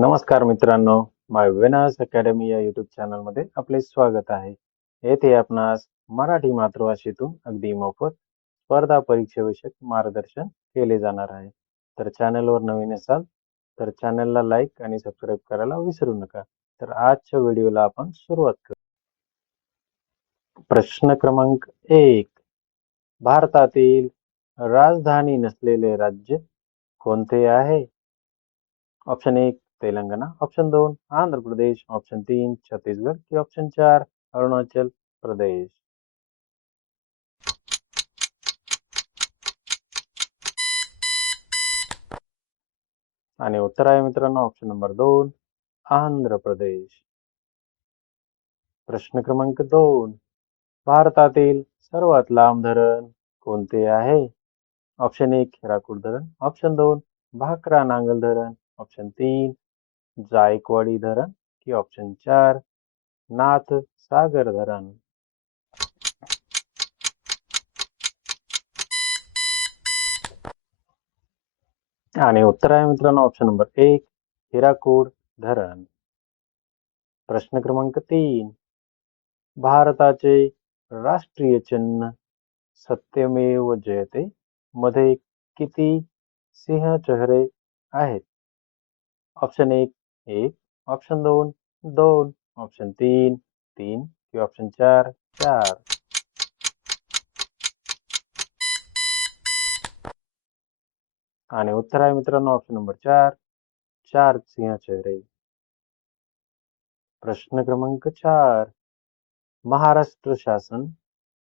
नमस्कार मित्रांनो, माय विनास अकॅडमी या यूट्यूब चॅनलमध्ये आपले स्वागत आहे. येथे आपणास मराठी मातृभाषेतून अगदी मोफत स्पर्धा परीक्षेविषयक मार्गदर्शन केले जाणार आहे. तर चॅनलवर नवीन असाल तर चॅनलला लाईक आणि सबस्क्राईब करायला विसरू नका. तर आजच्या व्हिडिओला आपण सुरुवात करू. प्रश्न क्रमांक 1. भारतातील राजधानी नसलेले राज्य कोणते आहे? Option 1 Telangana, option 2 Andhra Pradesh, option 3 Chhattisgarh की ऑप्शन 4 अरुणाचल प्रदेश. आणि उत्तर आहे मित्रांनो ऑप्शन नंबर 2 आंध्र प्रदेश. प्रश्न क्रमांक 2. भारतातील सर्वात लांब धरण कोणते आहे? ऑप्शन 1 हिराकूड धरण, ऑप्शन 2 भाकरा नांगल धरण, ऑप्शन 3 जायकवाडी धरण की ऑप्शन 4 नाथ सागर धरण. आणि उत्तर आहे मित्रांनो ऑप्शन नंबर 1 हिराकूड धरण. प्रश्न क्रमांक 3. भारताचे राष्ट्रीय चिन्ह सत्यमेव जयते मध्ये किती सिंह चेहरे आहेत? ऑप्शन 1 1, ऑप्शन 2 2, ऑप्शन 3 3 की ऑप्शन 4 4. आणि उत्तर आहे मित्रांनो ऑप्शन नंबर 4 4 सिंह चेहरे. प्रश्न क्रमांक 4. महाराष्ट्र शासन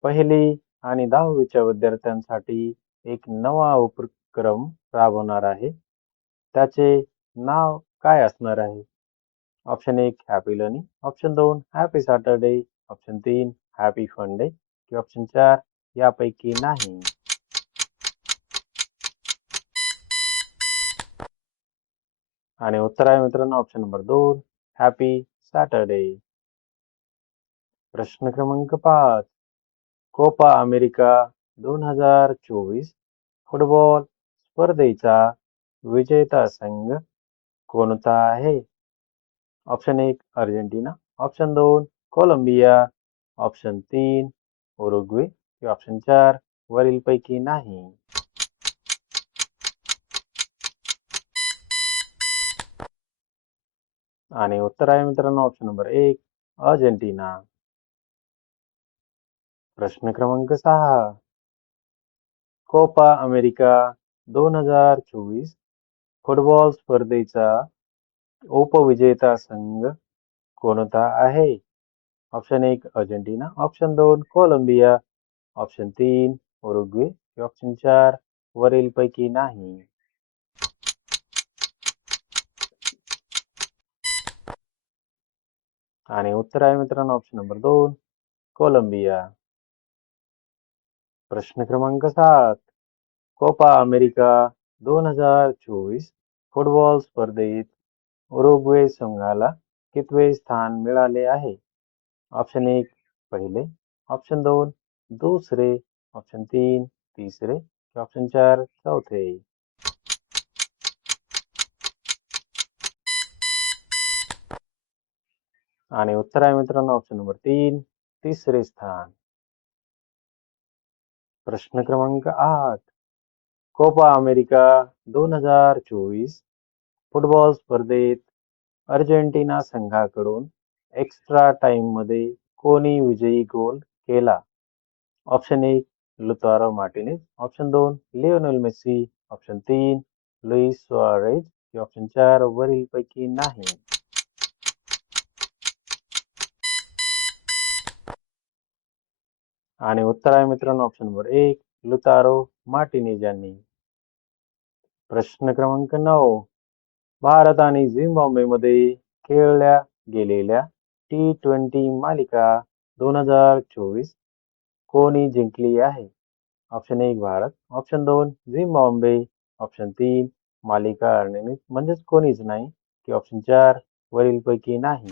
पहिली आणि 10वीच्या विद्यार्थ्यांसाठी एक नवा उपक्रम राबवणार आहे. त्याचे नाव काय असणार आहे? Option 1 happy learning, option 2 happy Saturday, option 3 happy fun day की ऑप्शन 4 यापैकी नाही. आणि उत्तर आहे मित्रांनो ऑप्शन नंबर 2 हॅपी सॅटरडे. प्रश्न क्रमांक 5. कोपा अमेरिका 2024 फुटबॉल स्पर्धेचा विजेता संघ कोणता आहे? Option 1 Argentina, option 2 Colombia, option 3 Uruguay की ऑप्शन 4 वरीलपैकी नाही. आणि उत्तर आहे मित्रांनो ऑप्शन नंबर 1 अर्जेंटिना. प्रश्न क्रमांक 6. कोपा अमेरिका 2024 फुटबॉल स्पर्धेचा उपविजेता संघ कोणता आहे? Option 1 Argentina, option 2 Colombia, option 3 Uruguay की ऑप्शन 4 वरीलपैकी नाही. आणि उत्तर आहे मित्रांनो ऑप्शन नंबर 2 कोलंबिया. प्रश्न क्रमांक 7. कोपा अमेरिका 2024 फुटबॉल स्पर्धेत उरुग्वे संघाला कितवे स्थान मिळाले आहे? ऑप्शन 1 पहिले, ऑप्शन 2 दुसरे, ऑप्शन 3 तिसरे की ऑप्शन 4 चौथे. आणि उत्तर आहे मित्रांनो ऑप्शन नंबर 3 तिसरे स्थान. प्रश्न क्रमांक 8. कोपा अमेरिका 2024 फुटबॉल स्पर्धेत अर्जेंटिना संघाकडून एक्स्ट्रा टाइममध्ये कोणी विजयी गोल केला? Option 1 Lautaro Martinez, option 2 Lionel Messi, option 3 Luis Suarez की ऑप्शन 4 वरीलपैकी नाही. आणि उत्तर आहे मित्रांनो ऑप्शन नंबर 1 लुतारो मार्टिनेज यांनी. प्रश्न क्रमांक 9. भारत आणि झिम्बाब्वेमध्ये खेळल्या गेलेल्या T20 मालिका 2024 कोणी जिंकली आहे? Option 1 Bharat, option 2 Zimbabwe, option 3 मालिका अनिर्णित म्हणजेच कोणीच नाही की ऑप्शन 4 वरीलपैकी नाही.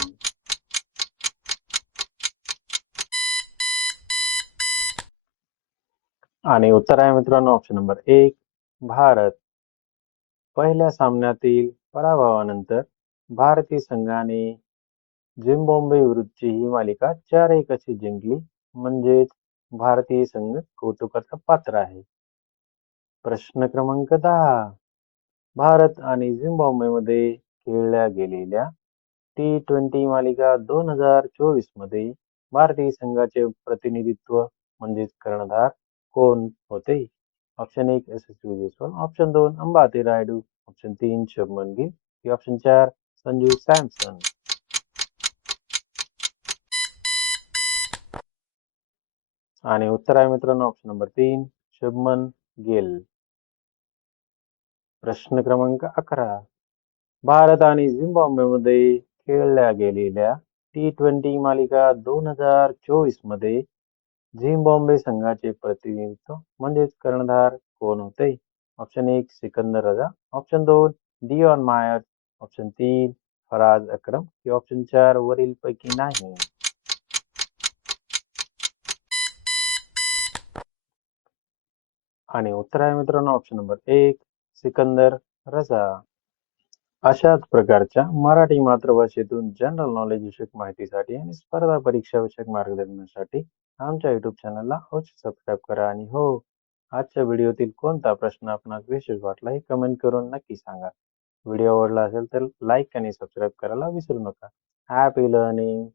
आणि उत्तर आहे मित्रांनो ऑप्शन नंबर 1 भारत. पहिल्या सामन्यातील पराभवानंतर भारतीय संघाने झिम्बाब्वे विरुद्धची ही मालिका 4-1 अशी जिंकली, म्हणजेच भारतीय संघ कौतुकाचा पात्र आहे. प्रश्न क्रमांक 10. भारत आणि झिम्बाब्वेमध्ये खेळल्या गेलेल्या टी-20 मालिका 2024 मध्ये भारतीय संघाचे प्रतिनिधित्व म्हणजेच कर्णधार कोण होते? Option 1 Yashasvi Jaiswal, option 2 Ambati Rayudu, option 3 Shubman Gill, option 4 Sanju Samson. आणि उत्तर आहे मित्रांनो ऑप्शन नंबर 3 शुभमन गिल. प्रश्न क्रमांक 11. भारत आणि झिम्बाब्वेमध्ये खेळल्या गेलेल्या टी-20 मालिका 2024 मध्ये झिम्बाब्वे संघाचे प्रतिनिधित्व म्हणजेच कर्णधार कोण होते? Option 1 Sikandar Raza, option 2 Dion Myers, option 3 Faraz Akram, option 4 वरील पैकी नाही. आणि उत्तर आहे मित्रांनो ऑप्शन नंबर 1 सिकंदर रजा. अशाच प्रकारच्या मराठी मातृभाषेतून जनरल नॉलेज विषयक माहितीसाठी आणि स्पर्धा परीक्षा विषयक मार्गदर्शनासाठी आमच्या युट्यूब चॅनलला अवश्य सबस्क्राईब करा. आणि हो, आजच्या व्हिडिओतील कोणता प्रश्न आपणास विशेष वाटला हे कमेंट करून नक्की सांगा. व्हिडिओ आवडला असेल तर लाईक आणि सबस्क्राईब करायला विसरू नका. Happy learning.